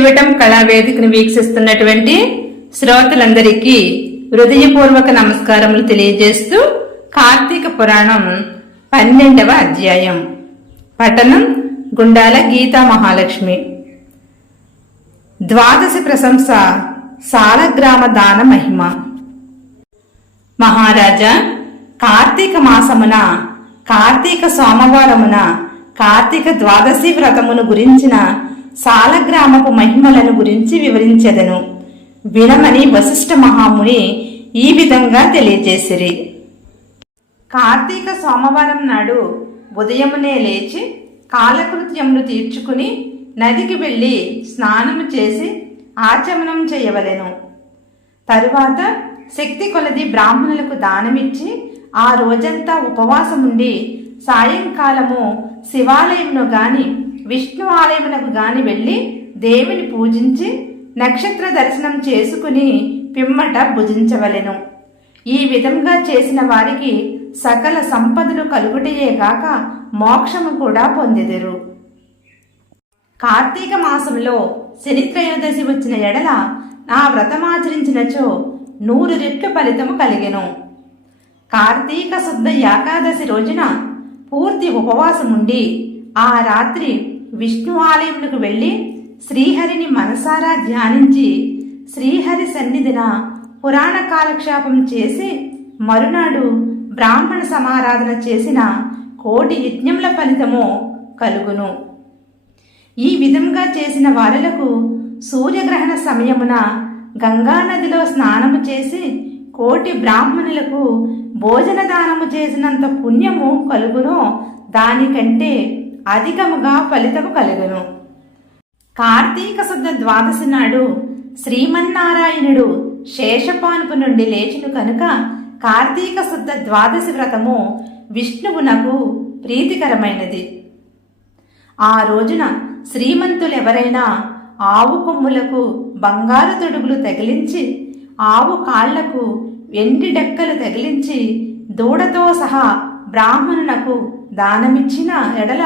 శివటం కళావేదికను వీక్షిస్తున్నటువంటి శ్రోతలందరికీ హృదయపూర్వక నమస్కారములు తెలియజేస్తూ కార్తీక పురాణం పన్నెండవ అధ్యాయం. పఠనం గుండాల గీతా మహాలక్ష్మి. ద్వాదశ ప్రశంస సాలగ్రామ దాన మహిమ. మహారాజా కార్తీక మాసమున కార్తీక సోమవారమున కార్తీక ద్వాదశి వ్రతమును గురించిన సాలగ్రామపు మహిమలను గురించి వివరించెదను. వినమని వశిష్ఠ మహాముని ఈ విధంగా తెలియజేసిరి. కార్తీక సోమవారం నాడు ఉదయమునే లేచి కాలకృత్యములు తీర్చుకుని నదికి వెళ్ళి స్నానము చేసి ఆచమనం చేయవలెను. తరువాత శక్తి కొలది బ్రాహ్మణులకు దానమిచ్చి ఆ రోజంతా ఉపవాసముండి సాయంకాలము శివాలయంలో గాని విష్ణు ఆలయమునకు గాని వెళ్ళి దేవిని పూజించి నక్షత్ర దర్శనం చేసుకుని పిమ్మట భుజించవలెను. ఈ విధంగా చేసిన వారికి సకల సంపదలు కలుగుటయే కాక మోక్షము కూడా పొందెదరు. కార్తీక మాసంలో శనిత్రయోదశి వచ్చిన ఎడల నా వ్రతమాచరించినచో నూరు రెట్లు ఫలితము కలిగెను. కార్తీక శుద్ధ ఏకాదశి రోజున పూర్తి ఉపవాసముండి ఆ రాత్రి విష్ణు ఆలయంలోకి వెళ్ళి శ్రీహరిని మనసారా ధ్యానించి శ్రీహరి సన్నిధిన పురాణ కాలక్షేపం చేసి మరునాడు బ్రాహ్మణ సమారాధన చేసిన కోటి యజ్ఞముల ఫలితము కలుగును. ఈ విధంగా చేసిన వారులకు సూర్యగ్రహణ సమయమున గంగానదిలో స్నానము చేసి కోటి బ్రాహ్మణులకు భోజన దానము చేసినంత పుణ్యము కలుగునో. దానికంటే అధికముగా ఫలితము కలుగును. కార్తీక శుద్ధ ద్వాదశి నాడు శ్రీమన్నారాయణుడు శేషపానుపు నుండి లేచును కనుక కార్తీక శుద్ధ ద్వాదశి వ్రతము విష్ణువునకు ప్రీతికరమైనది. ఆ రోజున శ్రీమంతులెవరైనా ఆవు కొమ్ములకు బంగారు తొడుగులు తగిలించి ఆవు కాళ్ళకు వెండి డెక్కలు తగిలించి దూడతో సహా బ్రాహ్మణునకు దానమిచ్చిన ఎడల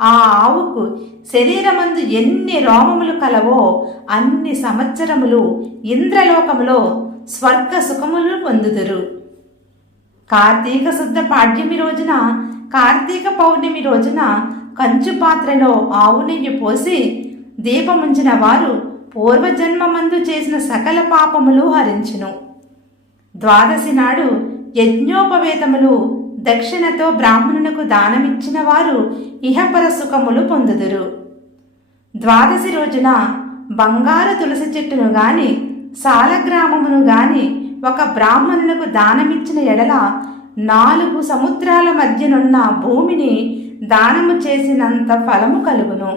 ఆ ఆవుకు శరీరమందు ఎన్ని రోమములు కలవో అన్ని సంవత్సరములు ఇంద్రలోకములో స్వర్గ సుఖములు పొందుదురు. కార్తీక శుద్ధ పాడ్యమి రోజున కార్తీక పౌర్ణమి రోజున కంచు పాత్రలో ఆవు నెయ్యి పోసి దీపముంచిన వారు పూర్వజన్మమందు చేసిన సకల పాపములు హరించును. ద్వాదశి నాడు యజ్ఞోపవేతములు దక్షిణతో బ్రాహ్మణునకు దానమిచ్చిన వారు ఇహపర సుఖములు పొందుదురు. ద్వాదశి రోజున బంగారు తులసి చెట్టును గాని సాలగ్రామమును గాని ఒక బ్రాహ్మణునకు దానమిచ్చిన ఎడల నాలుగు సముద్రాల మధ్యనున్న భూమిని దానము చేసినంత ఫలము కలుగును.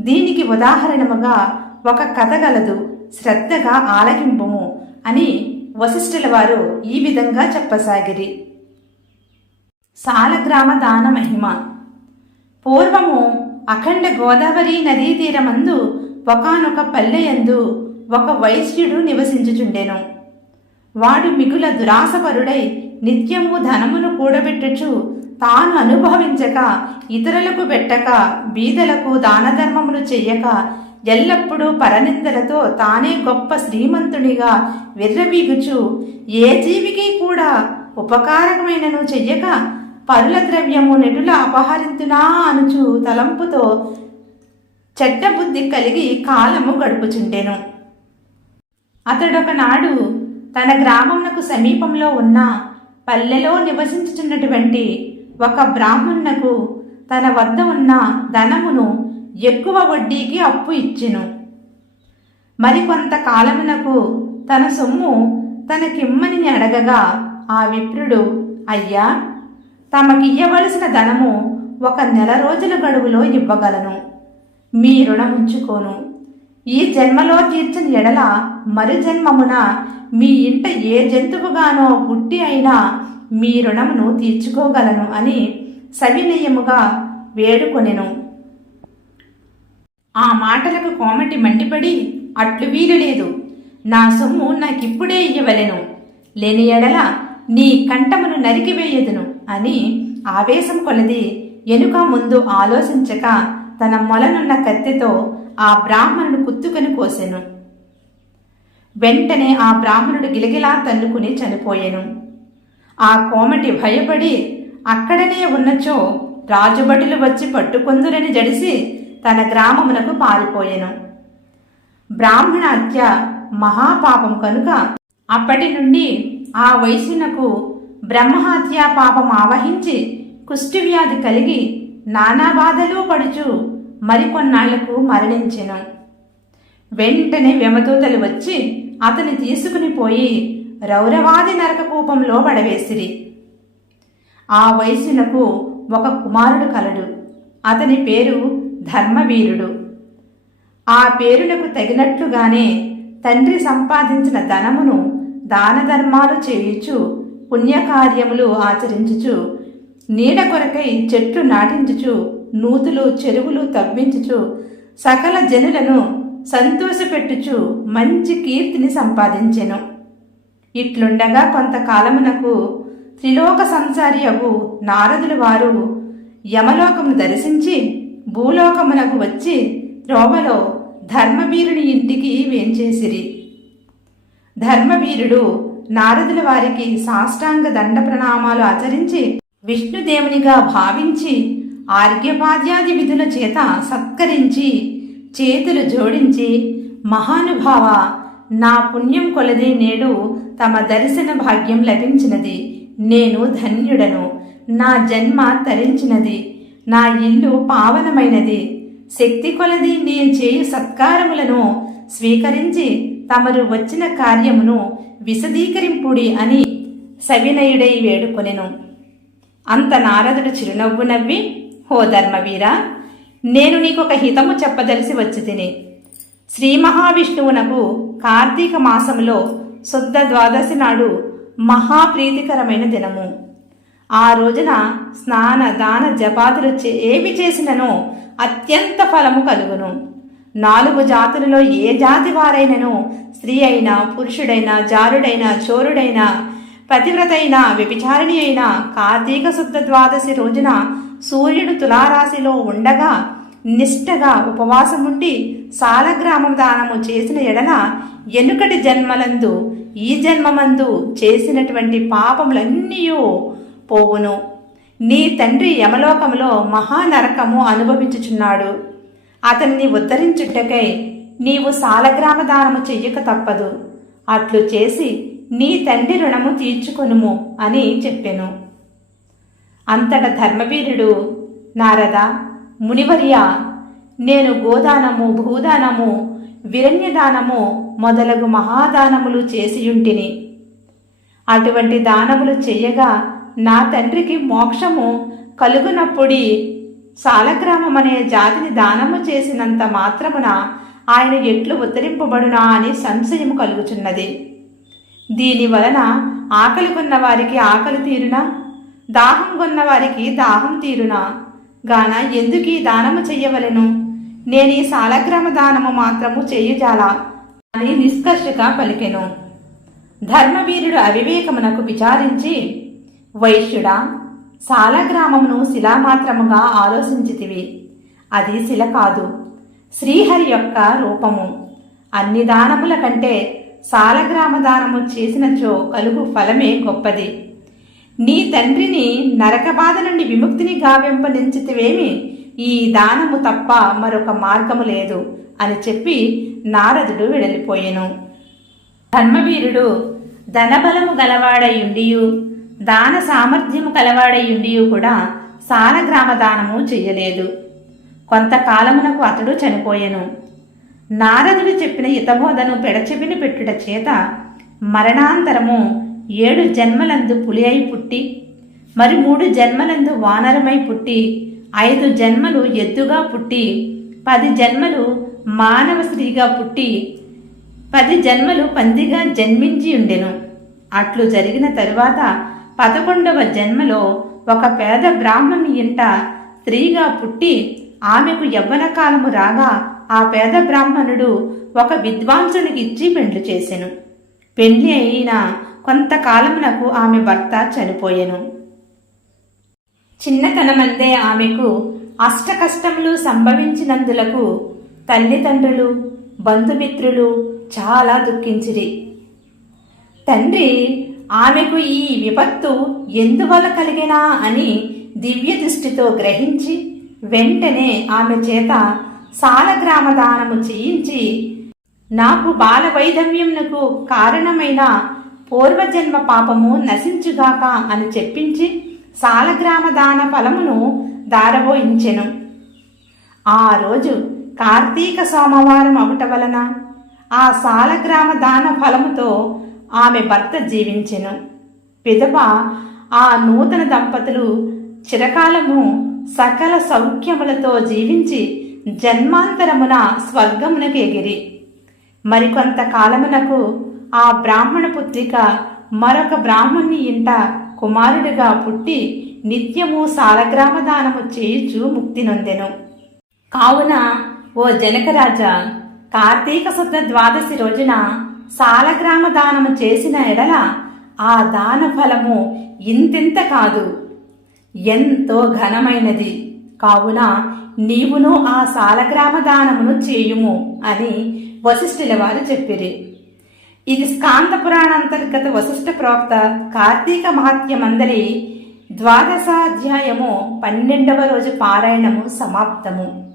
దీనికి ఉదాహరణముగా ఒక కథ గలదు శ్రద్ధగా ఆలకింపుము అని వశిష్ఠుల వారు ఈ విధంగా చెప్పసాగిరి. సాలగ్రామ దాన మహిమ పూర్వము అఖండ గోదావరి నదీ తీరమందు ఒకనొక పల్లెయందు ఒక వైశ్యుడు నివసించుచుండెను వాడు మిగుల దురాసపరుడై నిత్యము ధనమును కూడబెట్టుచు తాను అనుభవించక ఇతరులకు పెట్టక బీదలకు దానధర్మములు చెయ్యక ఎల్లప్పుడూ పరనిందలతో తానే గొప్ప శ్రీమంతునిగా విర్రవీగుచు ఏ జీవికి కూడా ఉపకారకమైనను చెయ్యక పరుల ద్రవ్యము నెటుల అపహరింతునా అనుచు తలంపుతో చెడ్డబుద్ధి కలిగి కాలము గడుపుచుండెను. అతడొకనాడు తన గ్రామమునకు సమీపంలో ఉన్న పల్లెలో నివసించుచున్నటువంటి ఒక బ్రాహ్మణునకు తన వద్ద ఉన్న ధనమును ఎక్కువ వడ్డీకి అప్పు ఇచ్చెను. మరికొంత కాలమునకు తన సొమ్ము తనకిమ్మని అడగగా ఆ విప్రుడు అయ్యా తమకియ్యవలసిన ధనము ఒక నెల రోజుల గడువులో ఇవ్వగలను. మీ రుణం ఉంచుకోను. ఈ జన్మలో తీర్చిన ఎడల మరి జన్మమున మీ ఇంట ఏ జంతువుగానో పుట్టి అయినా మీ రుణమును తీర్చుకోగలను అని సవినయముగా వేడుకొనెను. ఆ మాటలకు కోమటి మండిపడి అట్లు వీలులేదు నా సొమ్ము నాకిప్పుడే ఇవ్వలేను లేని ఎడల నీ కంఠమును నరికివేయదును. అని ఆవేశం కొలది. ఎనుక ముందు ఆలోచించక తన మొలనున్న కత్తితో ఆ బ్రాహ్మణుడు కుత్తుకొని కోసెను. వెంటనే ఆ బ్రాహ్మణుడు గిలగిలా తన్నుకుని చనిపోయాను. ఆ కోమటి భయపడి అక్కడనే ఉన్నచో రాజుబడులు వచ్చి పట్టుకొందురని జడిసి తన గ్రామమునకు పారిపోయాను. బ్రాహ్మణ హత్య మహాపాపం కనుక అప్పటి నుండి ఆ వయసునకు బ్రహ్మహత్యా పాపం ఆవహించి కుష్ఠవ్యాధి కలిగి నానా బాధలు పడుచు మరికొన్నాళ్ళకు మరణించెను. వెంటనే వ్యమదూతలు వచ్చి అతని తీసుకుని పోయి రౌరవాది నరకకూపంలో పడవేసిరి. ఆ వయసునకు ఒక కుమారుడు కలడు. అతని పేరు ధర్మవీరుడు. ఆ పేరునకు తగినట్లుగానే తండ్రి సంపాదించిన ధనమును దాన ధర్మాలు చేయుచు పుణ్యకార్యములు ఆచరించుచు నీడ కొరకై చెట్లు నాటించుచు నూతులు చెరువులు తవ్వించుచు సకల జనులను సంతోషపెట్టుచు మంచి కీర్తిని సంపాదించెను. ఇట్లుండగా కొంతకాలమునకు త్రిలోక సంసారి అగు నారదులు వారు యమలోకమును దర్శించి భూలోకమునకు వచ్చి రోమలో ధర్మవీరుని ఇంటికి వేంచేసిరి. ధర్మవీరుడు నారదుల వారికి సాష్టాంగ దండ ప్రణామాలు ఆచరించి విష్ణుదేవునిగా భావించి ఆర్ఘ్యపాద్యాది విధుల చేత సత్కరించి చేతులు జోడించి మహానుభావ నా పుణ్యం కొలది నేడు తమ దర్శన భాగ్యం లభించినది. నేను ధన్యుడను. నా జన్మ తరించినది. నా ఇల్లు పావనమైనది. శక్తి కొలది నేను చేయు సత్కారములను స్వీకరించి తమరు వచ్చిన కార్యమును విశదీకరింపుడి అని సవినయుడై వేడుకొనెను. అంత నారదుడు చిరునవ్వు నవ్వి హో ధర్మవీరా నేను నీకొక హితము చెప్పదలిసి వచ్చి తిని శ్రీ మహావిష్ణువునకు కార్తీక మాసములో శుద్ధ ద్వాదశి నాడు మహాప్రీతికరమైన దినము. ఆ రోజున స్నాన దాన జపాదులు ఏమి చేసినను అత్యంత ఫలము కలుగును. నాలుగు జాతులలో ఏ జాతి వారైనను? స్త్రీ అయినా పురుషుడైనా జారుడైనా చోరుడైనా అయిన వ్యభిచారిణి అయిన కార్తీక శుద్ధ ద్వాదశి రోజున సూర్యుడు తులారాశిలో ఉండగా నిష్టగా ఉపవాసముండి సాలగ్రామం దానము చేసిన ఎడన ఎనుకటి జన్మలందు ఈ జన్మమందు చేసినటువంటి పాపములన్నీ పోవును. నీ తండ్రి యమలోకములో మహానరకము అనుభవించుచున్నాడు. అతన్ని ఉద్ధరించుటకై నీవు సాలగ్రామ దానము చెయ్యక తప్పదు. అట్లు చేసి నీ తండ్రి రుణము తీర్చుకొనుము అని చెప్పెను. అంతట ధర్మవీరుడు నారద మునివర్య నేను గోదానము భూదానము విరణ్యదానము మొదలగు మహాదానములు చేసియుంటిని. అటువంటి దానములు చెయ్యగా నా తండ్రికి మోక్షము కలుగునప్పుడి సాలగ్రామం అనే జాతిని దానము చేసినంత మాత్రమున ఆయన ఎట్లు ఉత్తరింపబడునా అని సంశయం కలుగుచున్నది. దీని వలన ఆకలి కొన్న వారికి ఆకలి తీరునా? దాహం కొన్న వారికి దాహం తీరునా? గాన ఎందుకు ఈ దానము చెయ్యవలెను? నేను ఈ సాలగ్రామ దానము మాత్రము చేయుజాలా? అని నిష్కర్షగా పలికెను. ధర్మవీరుడు అవివేకమునకు విచారించి వైశ్యుడా సాలగ్రామమును శిలామాత్రముగా ఆలోచించితివి. అది శిల కాదు శ్రీహరి యొక్క రూపము. అన్ని దానముల కంటే సాలగ్రామ దానము చేసినచో కలుగు ఫలమే గొప్పది. నీ తండ్రిని నరక బాధ నుండి విముక్తిని గావింపనించితివేమి ఈ దానము తప్ప మరొక మార్గము లేదు అని చెప్పి నారదుడు వెడలిపోయెను ధర్మవీరుడు ధనబలము గలవాడయుండియు దాన సామర్థ్యము కలవాడయుండియు కూడా సాలగ్రామ దానము చెయ్యలేదు. కొంతకాలమునకు అతడు చనిపోయెను. నారదుడు చెప్పిన హితబోధను పెడచెవిని పెట్టుట చేత మరణాంతరము ఏడు జన్మలందు పులి అయి పుట్టి మరి మూడు జన్మలందు వానరమై పుట్టి ఐదు జన్మలు ఎద్దుగా పుట్టి పది జన్మలు మానవ స్త్రీగా పుట్టి పది జన్మలు పందిగా జన్మించి ఉండెను. అట్లు జరిగిన తరువాత పదకొండవ జన్మలో ఒక పేద బ్రాహ్మణి ఇంట స్త్రీగా పుట్టి ఆమెకు యవ్వన కాలము రాగా ఆ పేద బ్రాహ్మణుడు ఒక విద్వాంసునికి ఇచ్చి పెండ్లు చేసెను. పెళ్ళి అయిన కొంతకాలమునకు ఆమె భర్త చనిపోయెను. చిన్నతనమందే ఆమెకు అష్టకష్టములు సంభవించినందులకు తల్లిదండ్రులు బంధుమిత్రులు చాలా దుఃఖించిరి. తండ్రి ఆమెకు ఈ విపత్తు ఎందువల్ల కలిగినా అని దివ్య దృష్టితో గ్రహించి వెంటనే ఆమె చేత సాలగ్రామ దానము చేయించి నాకు బాల వైధవ్యమునకు కారణమైన పూర్వజన్మ పాపము నశించుగాక అని చెప్పించి సాలగ్రామ దాన ఫలమును దారబోయించెను. ఆ రోజు కార్తీక సోమవారం అవట వలన ఆ సాలగ్రామ దాన ఫలముతో ఆమె భర్త జీవించెను. విధవ ఆ నూతన దంపతులు చిరకాలము సకల సౌఖ్యములతో జీవించి జన్మాంతరమున స్వర్గమునకు ఎగిరి. మరికొంత కాలమునకు ఆ బ్రాహ్మణ పుత్రిక మరొక బ్రాహ్మణ్ణి ఇంట కుమారుడిగా పుట్టి నిత్యము సాలగ్రామ దానము చేయుచు ముక్తి నొందెను. కావున ఓ జనకరాజా కార్తీక శుద్ధ ద్వాదశి రోజున సాలగ్రామ దానము చేసిన ఎడల ఆ దాన ఫలము ఇంతింత కాదు. ఎంతో ఘనమైనది. కావున నీవును ఆ సాలగ్రామ దానమును చేయుము అని వశిష్ఠుల వారు చెప్పిరి. ఇది స్కాంత పురాణాంతర్గత వశిష్ఠ ప్రవక్త కార్తీక మహత్యమందరి ద్వాదశాధ్యాయము పన్నెండవ రోజు పారాయణము సమాప్తము.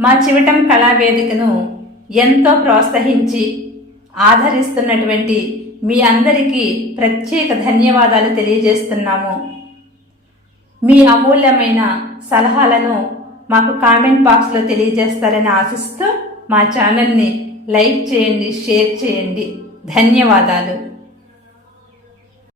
మా చివటం కళావేదికను ఎంతో ప్రోత్సహించి ఆదరిస్తున్నటువంటి మీ అందరికీ ప్రత్యేక ధన్యవాదాలు తెలియజేస్తున్నాము. మీ అమూల్యమైన సలహాలను మాకు కామెంట్ బాక్స్లో తెలియజేస్తారని ఆశిస్తూ మా ఛానల్ని లైక్ చేయండి షేర్ చేయండి. ధన్యవాదాలు.